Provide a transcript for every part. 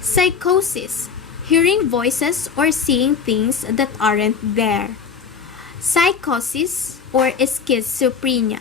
Psychosis, hearing voices or seeing things that aren't there. Psychosis or schizophrenia.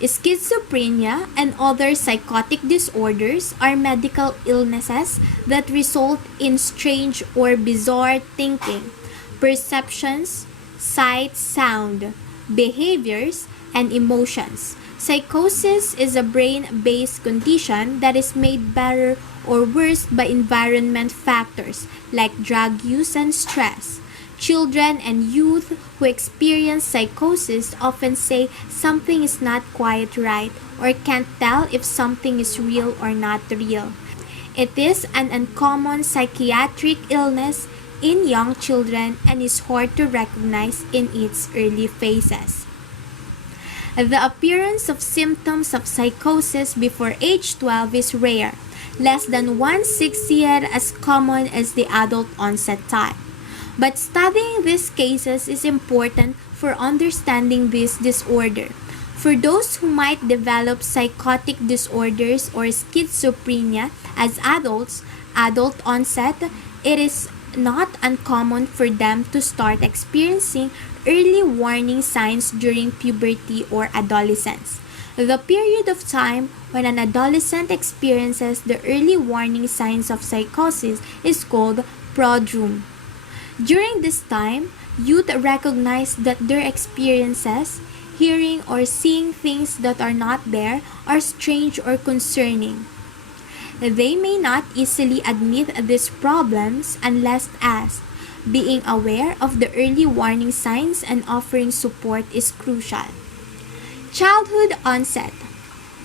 Schizophrenia and other psychotic disorders are medical illnesses that result in strange or bizarre thinking, perceptions, sight, sound, behaviors, and emotions. Psychosis is a brain-based condition that is made better or worse by environment factors like drug use and stress. Children and youth who experience psychosis often say something is not quite right or can't tell if something is real or not real. It is an uncommon psychiatric illness in young children and is hard to recognize in its early phases. The appearance of symptoms of psychosis before age 12 is rare, less than 1/60th as common as the adult onset type. But studying these cases is important for understanding this disorder. For those who might develop psychotic disorders or schizophrenia as adults, adult onset, it is not uncommon for them to start experiencing early warning signs during puberty or adolescence. The period of time when an adolescent experiences the early warning signs of psychosis is called prodrome. During this time, youth recognize that their experiences, hearing or seeing things that are not there, are strange or concerning. They may not easily admit these problems unless asked. Being aware of the early warning signs and offering support is crucial. Childhood onset.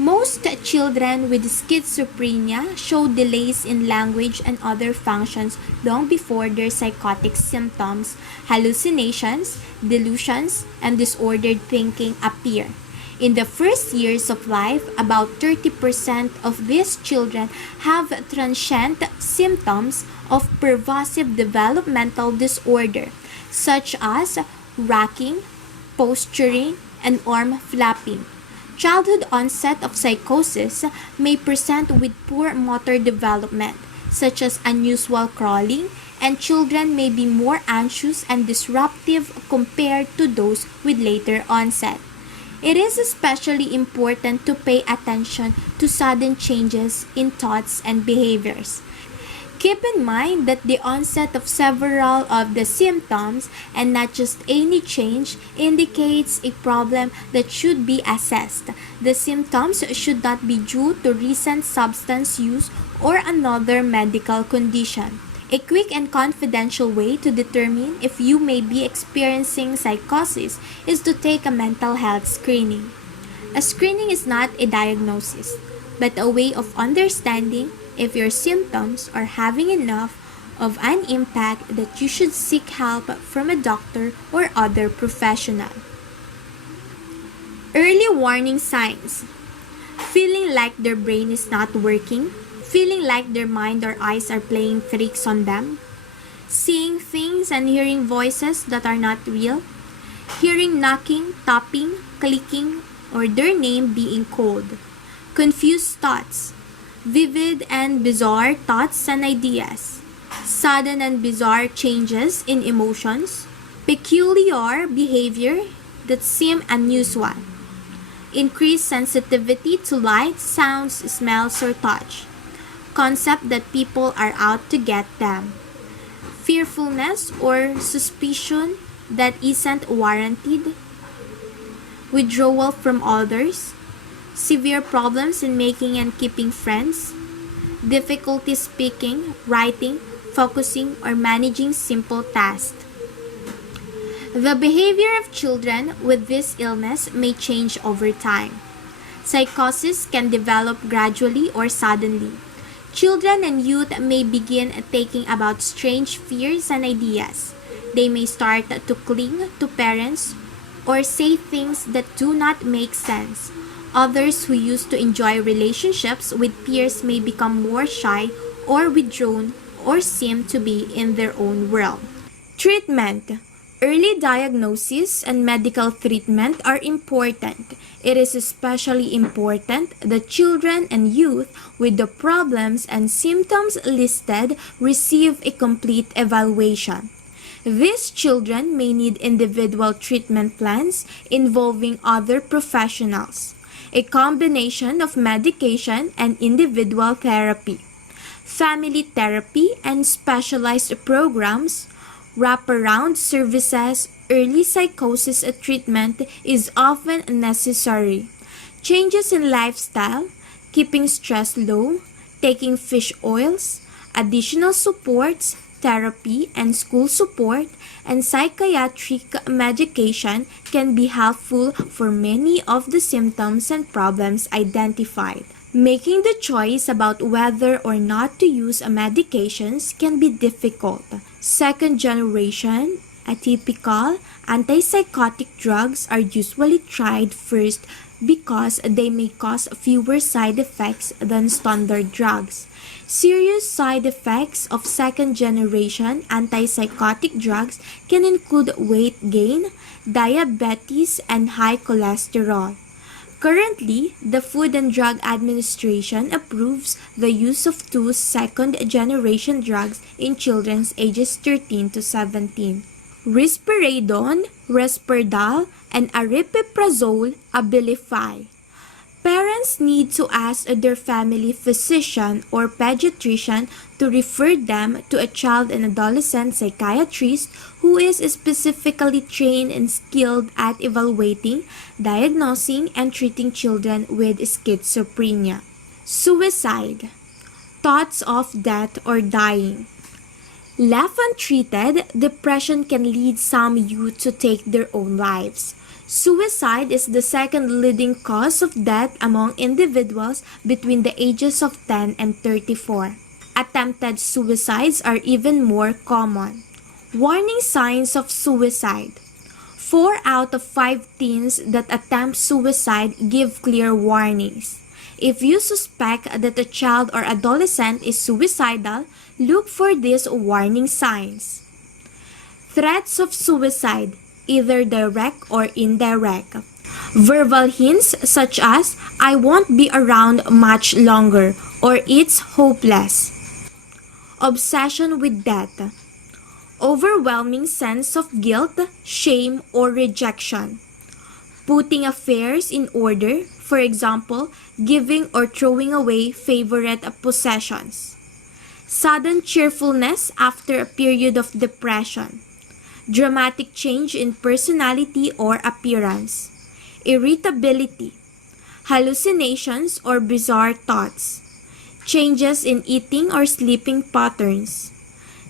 Most children with schizophrenia show delays in language and other functions long before their psychotic symptoms, hallucinations, delusions, and disordered thinking appear. In the first years of life, about 30% of these children have transient symptoms of pervasive developmental disorder, such as rocking, posturing, and arm flapping. Childhood onset of psychosis may present with poor motor development, such as unusual crawling, and children may be more anxious and disruptive compared to those with later onset. It is especially important to pay attention to sudden changes in thoughts and behaviors. Keep in mind that the onset of several of the symptoms, and not just any change, indicates a problem that should be assessed. The symptoms should not be due to recent substance use or another medical condition. A quick and confidential way to determine if you may be experiencing psychosis is to take a mental health screening. A screening is not a diagnosis, but a way of understanding if your symptoms are having enough of an impact that you should seek help from a doctor or other professional. Early warning signs. Feeling like their brain is not working, feeling like their mind or eyes are playing tricks on them, seeing things and hearing voices that are not real, hearing knocking, tapping, clicking, or their name being called, confused thoughts, vivid and bizarre thoughts and ideas, sudden and bizarre changes in emotions, peculiar behavior that seem unusual, increased sensitivity to light, sounds, smells, or touch, concept that people are out to get them, fearfulness or suspicion that isn't warranted, withdrawal from others, severe problems in making and keeping friends, difficulty speaking, writing, focusing, or managing simple tasks. The behavior of children with this illness may change over time. Psychosis can develop gradually or suddenly. Children and youth may begin thinking about strange fears and ideas. They may start to cling to parents or say things that do not make sense. Others who used to enjoy relationships with peers may become more shy or withdrawn or seem to be in their own world. Treatment. Early diagnosis and medical treatment are important. It is especially important that children and youth with the problems and symptoms listed receive a complete evaluation. These children may need individual treatment plans involving other professionals, a combination of medication and individual therapy, family therapy and specialized programs, wraparound services, early psychosis treatment is often necessary. Changes in lifestyle, keeping stress low, taking fish oils, additional supports, therapy and school support, and psychiatric medication can be helpful for many of the symptoms and problems identified. Making the choice about whether or not to use medications can be difficult. Second generation, atypical, antipsychotic drugs are usually tried first because they may cause fewer side effects than standard drugs. Serious side effects of second generation antipsychotic drugs can include weight gain, diabetes, and high cholesterol. Currently, the Food and Drug Administration approves the use of two second-generation drugs in children ages 13 to 17. Risperidone, Risperdal, and aripiprazole, Abilify. Parents need to ask their family physician or pediatrician to refer them to a child and adolescent psychiatrist who is specifically trained and skilled at evaluating, diagnosing, and treating children with schizophrenia. Suicide. Thoughts of death or dying. Left untreated, depression can lead some youth to take their own lives. Suicide is the second leading cause of death among individuals between the ages of 10 and 34. Attempted suicides are even more common. Warning signs of suicide. 4 out of 5 teens that attempt suicide give clear warnings. If you suspect that a child or adolescent is suicidal, look for these warning signs. Threats of suicide, either direct or indirect. Verbal hints such as, "I won't be around much longer," or "it's hopeless." Obsession with death. Overwhelming sense of guilt, shame, or rejection. Putting affairs in order, for example, giving or throwing away favorite possessions. Sudden cheerfulness after a period of depression. Dramatic change in personality or appearance. Irritability. Hallucinations or bizarre thoughts. Changes in eating or sleeping patterns.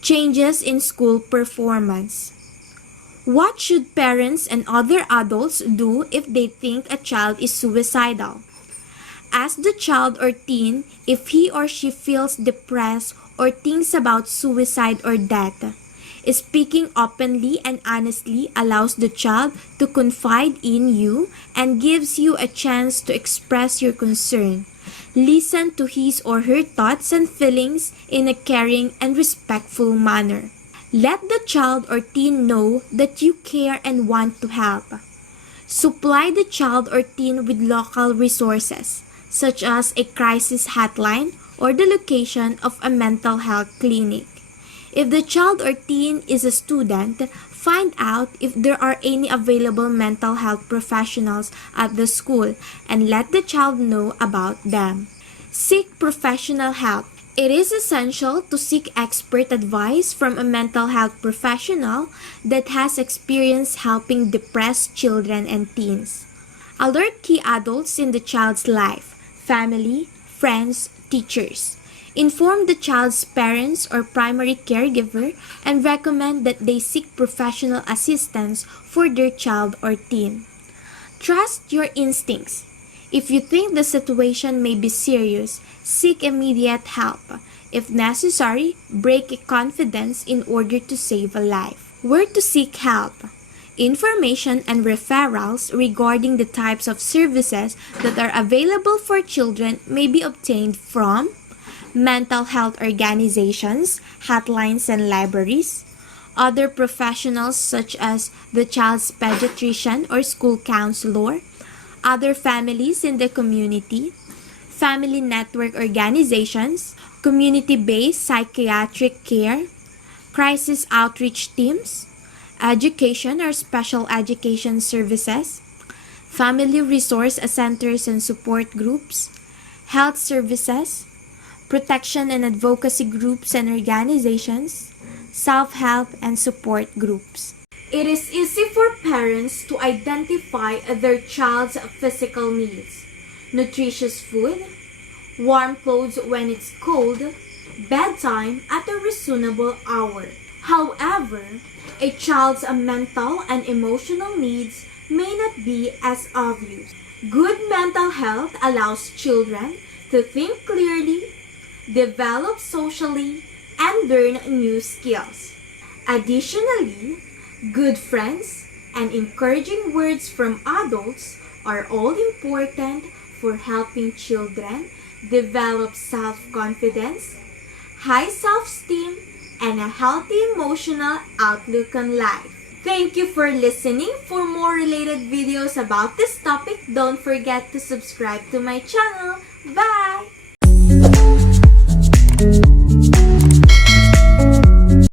Changes in school performance. What should parents and other adults do if they think a child is suicidal? Ask the child or teen if he or she feels depressed or thinks about suicide or death. Speaking openly and honestly allows the child to confide in you and gives you a chance to express your concern. Listen to his or her thoughts and feelings in a caring and respectful manner. Let the child or teen know that you care and want to help. Supply the child or teen with local resources, such as a crisis hotline or the location of a mental health clinic. If the child or teen is a student, find out if there are any available mental health professionals at the school and let the child know about them. Seek professional help. It is essential to seek expert advice from a mental health professional that has experience helping depressed children and teens. Alert key adults in the child's life, family, friends, teachers. Inform the child's parents or primary caregiver and recommend that they seek professional assistance for their child or teen. Trust your instincts. If you think the situation may be serious, seek immediate help. If necessary, break a confidence in order to save a life. Where to seek help? Information and referrals regarding the types of services that are available for children may be obtained from mental health organizations, hotlines and libraries, other professionals such as the child's pediatrician or school counselor, other families in the community, family network organizations, community-based psychiatric care, crisis outreach teams, education or special education services, family resource centers and support groups, health services, protection and advocacy groups and organizations, self-help and support groups. It is easy for parents to identify their child's physical needs: nutritious food, warm clothes when it's cold, bedtime at a reasonable hour. However, a child's mental and emotional needs may not be as obvious. Good mental health allows children to think clearly, develop socially, and learn new skills. Additionally, good friends and encouraging words from adults are all important for helping children develop self-confidence, high self-esteem, and a healthy emotional outlook on life. Thank you for listening. For more related videos about this topic, don't forget to subscribe to my channel. Bye!